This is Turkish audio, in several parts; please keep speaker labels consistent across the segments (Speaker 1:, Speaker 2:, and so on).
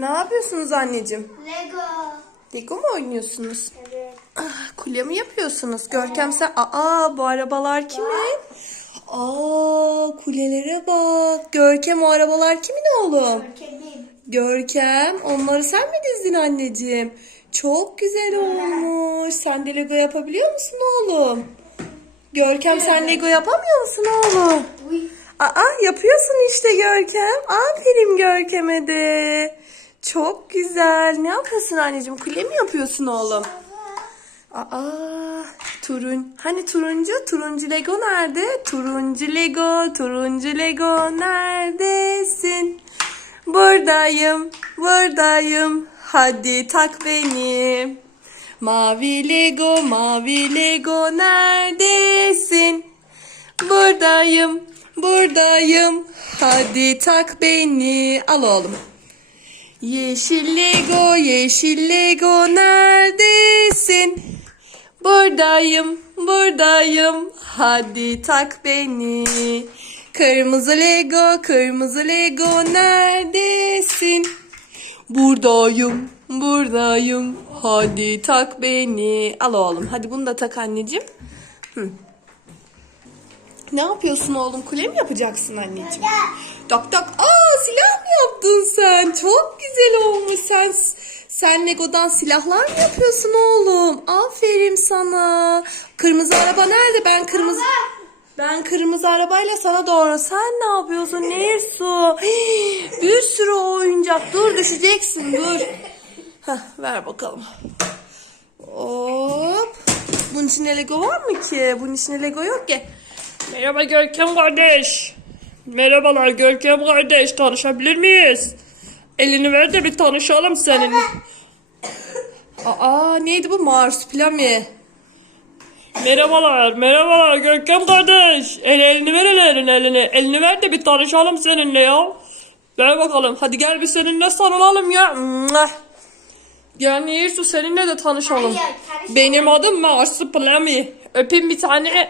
Speaker 1: Ne yapıyorsunuz anneciğim?
Speaker 2: Lego.
Speaker 1: Lego mu oynuyorsunuz?
Speaker 2: Evet.
Speaker 1: Ah, kulye mi yapıyorsunuz? Görkem sen... Aa bu arabalar kimin? Aa kulelere bak. Görkem o arabalar kimin oğlum?
Speaker 2: Kedim.
Speaker 1: Görkem onları sen mi dizdin anneciğim? Çok güzel olmuş. Sen de Lego yapabiliyor musun oğlum? Görkem sen Lego yapamıyor musun oğlum? Aa yapıyorsun işte Görkem. Aferin Görkem'e de. Çok güzel. Ne yapıyorsun anneciğim? Kule mi yapıyorsun oğlum? Aa turun. Hani turuncu? Turuncu Lego nerede? Turuncu Lego, turuncu Lego neredesin? Buradayım, buradayım. Hadi tak beni. Mavi Lego, mavi Lego neredesin? Buradayım, buradayım. Hadi tak beni. Al oğlum. Yeşil Lego, yeşil Lego neredesin? Buradayım, buradayım. Hadi tak beni. Kırmızı Lego, kırmızı Lego neredesin? Buradayım, buradayım. Hadi tak beni. Al oğlum. Hadi bunu da tak anneciğim. Hı. Ne yapıyorsun oğlum? Kule mi yapacaksın anneciğim? Tak tak. Aa silah mı yaptın sen? Çok güzel olmuş. Sen sen Lego'dan silahlar mı yapıyorsun oğlum? Aferin sana. Kırmızı araba nerede? Ben kırmızı ben kırmızı arabayla sana doğru. Sen ne yapıyorsun? Ne su? Bir sürü oyuncak. Dur düşeceksin. Dur. Heh, ver bakalım. Hop. Bunun içinde Lego var mı ki? Bunun içinde Lego yok ki.
Speaker 3: Merhaba Görkem kardeş. Merhabalar Görkem kardeş. Tanışabilir miyiz? Elini ver de bir tanışalım seninle.
Speaker 1: Aa neydi bu marsupilami?
Speaker 3: Merhabalar, merhabalar Görkem kardeş. El, elini ver hele elini, elini. Ver de bir tanışalım seninle ya. Ver bakalım. Hadi gel bir seninle sarılalım ya. Mwah. Gel Nehirsu seninle de tanışalım.
Speaker 2: Hayır, tanışalım.
Speaker 3: Benim adım Marsupilami. Öpeyim bir tane.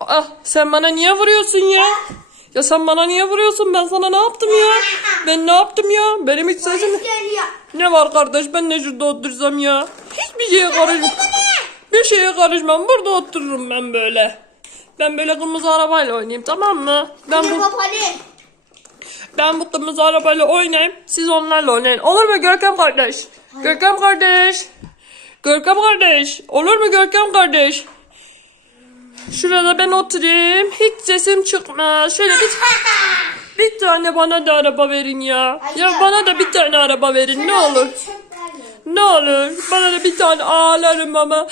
Speaker 3: Ah, sen bana niye vuruyorsun ya? Ya sen bana niye vuruyorsun? Ben sana ne yaptım ya? Ben ne yaptım ya? Benim hiç sesim... Ne var kardeş ben ne şurada otursam ya? Hiçbir şeye karışmam. Bir şeye karışmam. Burada otururum ben böyle. Ben böyle kırmızı arabayla oynayayım tamam mı? Ben bu, ben bu kırmızı arabayla oynayayım. Siz onlarla oynayın. Olur mu Görkem kardeş? Görkem kardeş. Görkem kardeş. Olur mu Görkem kardeş? Şurada ben oturayım. Hiç sesim çıkmaz. Şöyle bir, bir tane bana da araba verin ya. Ya bana da bir tane araba verin. Ne olur. Ne olur? Bana da bir tane ağlarım ama.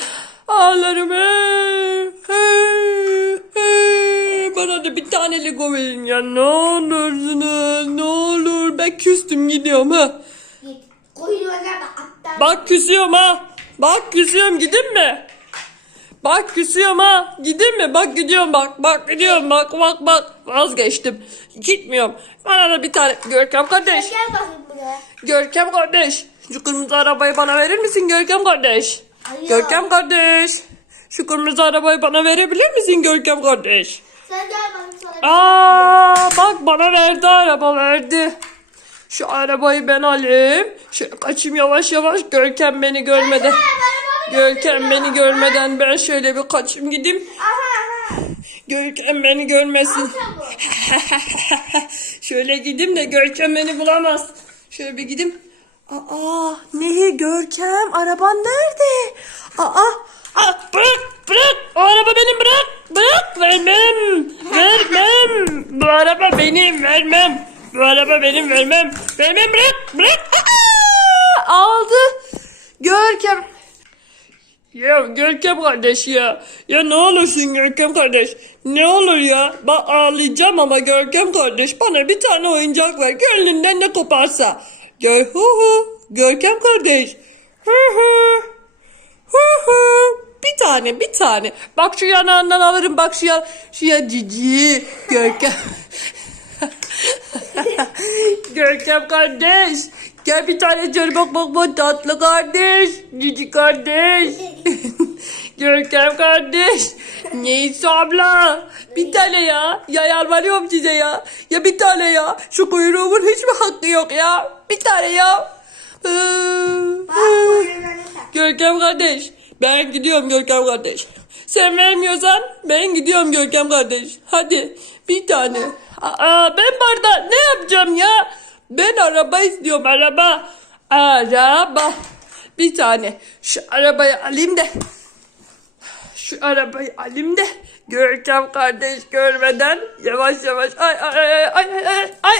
Speaker 3: Ağlarım. Hey, hey, hey. bana da bir tane Lego verin ya. Ne olursunuz ne olur. Ben küstüm gidiyorum ha.
Speaker 2: Bak
Speaker 3: küsüyorum ha. Bak küsüyorum gidin mi bak küsüyorum ha gidin mi bak gidiyorum bak bak gidiyorum bak bak bak vazgeçtim gitmiyorum bana da bir tane Görkem kardeş
Speaker 2: Gel bakayım buraya.
Speaker 3: Görkem kardeş, şu kırmızı arabayı bana verir misin Görkem kardeş?
Speaker 2: Hayır.
Speaker 3: Görkem kardeş, şu kırmızı arabayı bana verebilir misin Görkem kardeş?
Speaker 2: Sen gel bakayım sana. şey
Speaker 3: Aa, bak bana verdi araba verdi. Şu arabayı ben alayım. Şöyle kaçayım yavaş yavaş Görkem beni
Speaker 2: bana bana
Speaker 3: Görkem beni görmeden ben şöyle bir kaçayım gideyim. Görkem beni görmesin. Şöyle gideyim de Görkem beni bulamaz. Şöyle bir gideyim.
Speaker 1: Aa Nehir Görkem araban nerede? Aa
Speaker 3: Ah, bırak bırak o araba benim bırak bırak vermem vermem bu araba benim vermem bu araba benim vermem vermem bırak bırak
Speaker 1: aa, aldı. Görkem
Speaker 3: ya Görkem kardeş ya. Ya ne olursun Görkem kardeş. Ne olur ya? Bak ağlayacağım ama Görkem kardeş bana bir tane oyuncak ver. Gönlünden ne koparsa. Gör hu hu. Görkem kardeş. Hu hu. Hu hu. Bir tane bir tane. Bak şu yanağından alırım. Bak şu ya şu ya cici. Görkem. Görkem kardeş. Gel bir tane canım bak bak bak tatlı kardeş. Cici kardeş. Görkem kardeş. Neyse abla. Bir tane ya. Ya yalvarıyorum size ya. Ya bir tane ya. Şu kuyruğumun hiç mi hakkı yok ya? Bir tane ya. Ee,
Speaker 2: tak.
Speaker 3: Görkem kardeş. Ben gidiyorum Görkem kardeş. Sen vermiyorsan ben gidiyorum Görkem kardeş. Hadi bir tane. Aa, ben barda ne yapacağım ya? Ben araba istiyorum araba. Araba. Bir tane. Şu arabayı alayım da. Şu arabayı alayım da. Görkem kardeş görmeden yavaş yavaş ay ay ay ay ay ay ay ay ay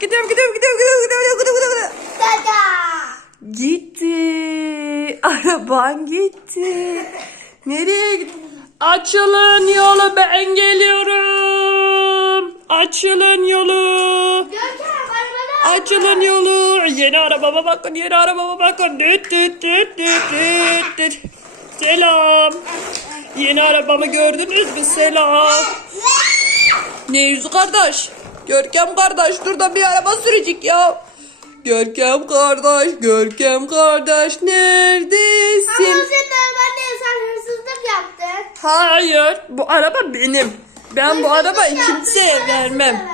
Speaker 3: gidiyorum gidiyorum gidiyorum gidiyorum gidiyorum gidiyorum gidiyorum
Speaker 2: Dada.
Speaker 3: Gitti. Araban gitti. Nereye gitti? Açılın yolu ben geliyorum. Açılın yolu.
Speaker 2: Görkem.
Speaker 3: Açılın yolu. Yeni arabama bakın. Yeni arabama bakın. Düt düt düt düt düt düt. Selam. Yeni arabamı gördünüz mü? Selam. Ne yüzü kardeş? Görkem kardeş dur da bir araba sürecek ya. Görkem kardeş, Görkem kardeş
Speaker 2: Ama
Speaker 3: neredesin?
Speaker 2: senin araban değil sen hırsızlık yaptın.
Speaker 3: Hayır, bu araba benim. Ben bu arabayı kimseye vermem.
Speaker 2: ver.